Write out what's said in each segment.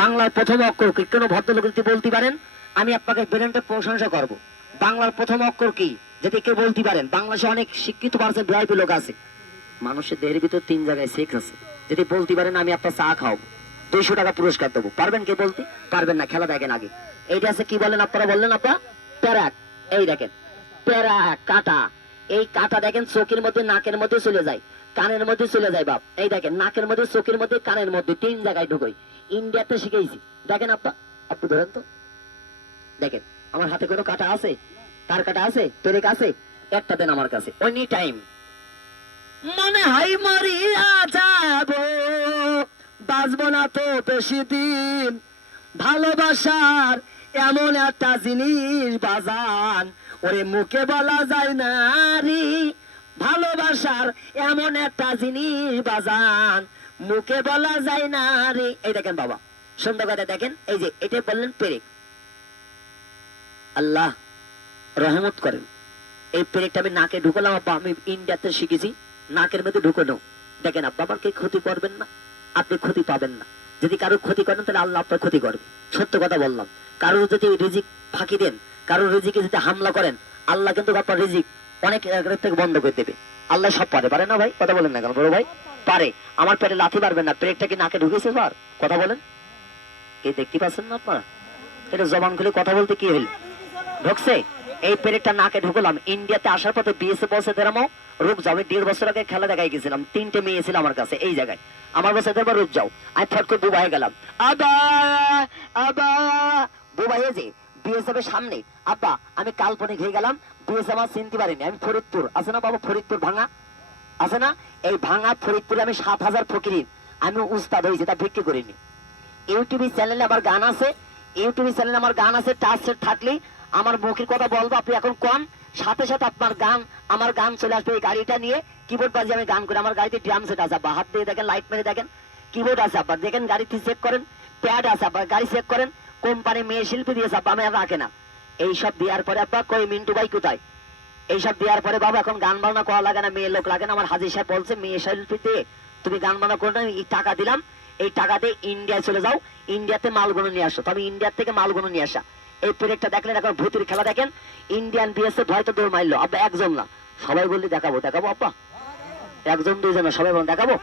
বাংলার প্রথম অক্ষর কি? কোনো ভদ্রলোক যদি বলতে পারেন আমি আপনাকে ব্রেনটা প্রশংসা করব। বাংলার প্রথম অক্ষর কি যদি কেউ বলতে পারেন? বাংলাদেশে অনেক শিক্ষিত পার্সেন্ট ভিআইপি লোক আছে, মানুষের দেহের ভিতর 3 জায়গায় সেক্স আছে। যদি বলতে পারেন আমি আপনার চা খাওয়াবো, 200 টাকা পুরস্কার দেবো। পারবেন কে বলতে? পারবেন না। খেলা দেখেন আগে। এইটা আছে কি বলেন আপনারা? বললেন আপনারা প্যারাক। এই দেখেন প্যারাক, কাটা। এই কাটা দেখেন চোখের মধ্যে, নাকের মধ্যে চলে যায়, কানের মধ্যে চলে যায় বাপ। এই দেখেন নাকের মধ্যে, চোখের মধ্যে, কানের মধ্যে 3 জায়গায় ঢুকোই। ইন্ডিয়াতে শিখেছি। দেখেন আপু ধরেন তো, দেখেন আমার হাতে কোনো কাটা আছে? কার কাটা আছে? পেরেক আছে? একটা দেন আমার কাছে। এনি টাইম মনে হয় মরিয়া যাব, বাঁচবো না তো বেশি দিন। ভালোবাসার এমন একটা জিনিস বাজান, ওরে মুখে বলা যায় না রে। ভালোবাসার এমন একটা জিনিস বাজান, মুখে বলা যায় না রে। এই দেখেন বাবা সুন্দর করে দেখেন, এই যে এটা বললেন পেরেক। আল্লাহ রহমত করেন। এই পেরেকটা আমি নাকে ঢুকলাম আব্বা, আমি ইন্ডিয়াতে শিখেছি নাকের মধ্যে ঢুকানো। দেখেন আব্বা আমার কে ক্ষতি করবেন না, আপনি ক্ষতি পাবেন না। যদি কারো ক্ষতি করেন তাহলে আল্লাহ আপনার ক্ষতি করবে। সত্য কথা বললাম। কারো যদি রিজিক ফাঁকি দেন, কারো রিজিকে যদি হামলা করেন, আল্লাহ কিন্তু আপনার রিজিক অনেক থেকে বন্ধ করে দেবে। আল্লাহ সব পারে। পারে না ভাই? কথা বলেন না কেন বড় ভাই? পারে। আমার পেটে লাথি পারবেন না। পেরেকটা কি নাকে ঢুকেছে? স্যার কথা বলেন। এই দেখতে পাচ্ছেন না আপনারা? এটা জবান খুলে কথা বলতে কি হইল? ঢুকছে। এই পেরেকটা নাকে ঢুকলাম। ইন্ডিয়াতে আসার পথে বিএসএফ বসে তেরামো রুক যাও। আমি 1.5 বছর আগে খেলা দেখাই গেছিলাম। 3টে মেয়ে ছিল আমার কাছে এই জায়গায়। আমার বসে তেরবার রুক যাও। আমি ফট করে বুবাই গেলাম। আবা আবা বুবাই যে বিএসএফ এর সামনে আব্বা আমি কাল্পনিক হয়ে গেলাম। বিএসএফ আমার চিনতে পারিনি। আমি ফরিদপুর আছে না বাবা, ফরিদপুর ভাঙা আছে না? এই ভাঙা ফরিদপুরে আমি 7,000 ফকির আমি উস্তাদ হয়েছি, তা বিক্রি করিনি। ইউটিউব চ্যানেলে আমার গান আছে। ইউটিউব চ্যানেলে আমার গান আছে। টাচ সেট থাকলে আমার মুখের কথা বলবো আপনি এখন কম, সাথে সাথে আপনার গান, আমার গান চলে আসবে। এই গাড়িটা নিয়ে কিবোর্ড বাজিয়ে আমি গান করি। আমার গাড়িতে ড্রাম সেট আছে আব্বা, হাত দিয়ে দেখেন, লাইট মেরে দেখেন, কিবোর্ড আছে আব্বা, দেখেন গাড়িতে চেক করেন, প্যাড আছে আব্বা, গাড়ি চেক করেন। কোম্পানি মেয়ে শিল্পী দিয়েছে আব্বা, আমি আর রাখে না। এইসব দেওয়ার পরে আব্বা কই মিন্টু ভাই কোথায়? এইসব দেওয়ার পরে বাবা এখন গান বাজনা করা লাগে না, মেয়ে লোক লাগে না। আমার হাজির সাহেব বলছে মেয়ে শিল্পীতে তুমি গান বাজনা করো না, এই টাকা দিলাম, এই টাকাতে ইন্ডিয়ায় চলে যাও, ইন্ডিয়াতে মালগুলো নিয়ে আসো। তবে ইন্ডিয়ার থেকে মালগুলো নিয়ে আসা। এই পেরেকটা দেখলেন। এখন ভূতির খেলা দেখেন। ইন্ডিয়ান বিএসএফ হয়তো দৌড় মারলো আব্বা, একজন না সবাই বললি দেখাবো দেখাবো আব্বা, একজন দুইজন সবাই বলেন দেখাবো।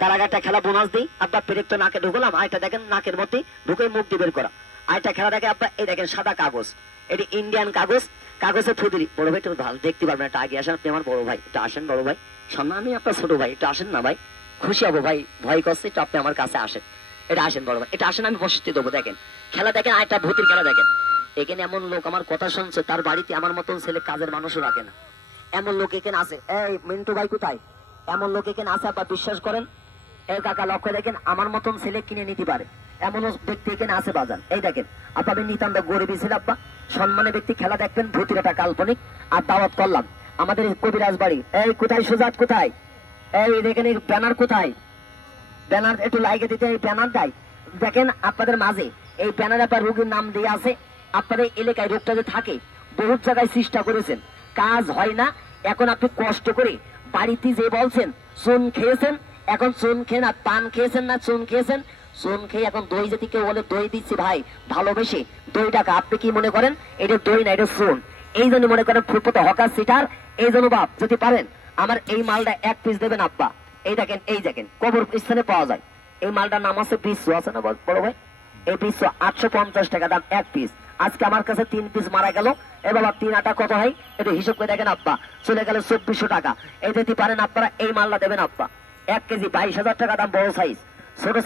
তার আগে একটা খেলা বোনাস দিই আব্বা। পেরেক তো নাকে ঢুকলাম, আয়টা দেখেন নাকের মধ্যে ঢুকে মুখ দিয়ে বের করা। আয়টা খেলা দেখে আব্বা। এই দেখেন সাদা কাগজ, এটি ইন্ডিয়ান কাগজ। কাগজে ফুদিরি বড় ভাই একটু ভালো দেখতে পারবেন, একটা আগে আসেন আপনি আমার বড় ভাই, এটা আসেন বড় ভাই। সামনে আমি আপনার ছোট ভাই, এটা আসেন না ভাই, খুশি হবো ভাই, ভয় করছে একটু আপনি আমার কাছে আসেন। এটা আসেন বড় ভাই, এটা আসেন, আমি প্রশস্তি দেবো। দেখেন খেলা দেখেন, আয়টা ভূতির খেলা দেখেন। এখানে এমন লোক আমার কথা শুনছে, তার বাড়িতে আমার মতন ছেলে কাজের মানুষও রাখে না। এমন লোক এখানে আছে। এই মিন্টু ভাই কোথায়? এমন লোক এখানে আছে আব্বা, বিশ্বাস করেন। এই কাকা লক্ষ্য দেখেন, আমার মতন ছেলে কিনে নিতে পারে এমন ব্যক্তি এখানে আছে বাজান। এই দেখেন আব্বা, আমি নিতাম গরিবী ছিল আব্বা, সম্মানের ব্যক্তি। খেলা দেখবেন, ভূতির একটা কাল্পনিক। আর দাওয়াত করলাম আমাদের কবিরাজ বাড়ি। এই কোথায় সুজাত কোথায়? এই দেখেন এই ব্যানার কোথায়? ব্যানার একটু লাইকে দিতে, এই ব্যানার দেয় দেখেন আপনাদের মাঝে। এই ব্যানারে আপনার রোগীর নাম দিয়ে আছে। আপনাদের এলাকায় রোগটা যে থাকে, বহুত জায়গায় চেষ্টা করেছেন, কাজ হয় না। এখন আপনি কষ্ট করে বাড়িতে যে বলছেন চুন খেয়েছেন, এখন চুন খেয়ে না পান খেয়েছেন না চুন খেয়েছেন, চুন খেয়ে এখন দই যদি কেউ বলে দই দিচ্ছি ভাই ভালোবেসে দই টাকা, আপনি কি মনে করেন এটা দই না, এটা চুন। এই জন্য মনে করেন ফুটপত হকার সিটার। এই জন্য বাপ যদি পারেন আমার এই মালটা 1 পিস দেবেন আব্বা। এই দেখেন, এই দেখেন কবর স্থানে পাওয়া যায়। এই মালটার নাম আছে বিশ্ব, আছে না বড় ভাই? এই বিশ্ব 850 টাকা দাম 1 পিস। আজকে আমার কাছে 3 পিস মারা গেল। এ বাবা 3 আটা কত হয় এটা হিসাব করে দেখেন আব্বা, চলে গেল 2400 টাকা। এই যদি পারেন আপনারা এই মালটা দেবেন আব্বা। 1 কেজি 22,000 টাকা দাম, বড় সাইজ। ছোট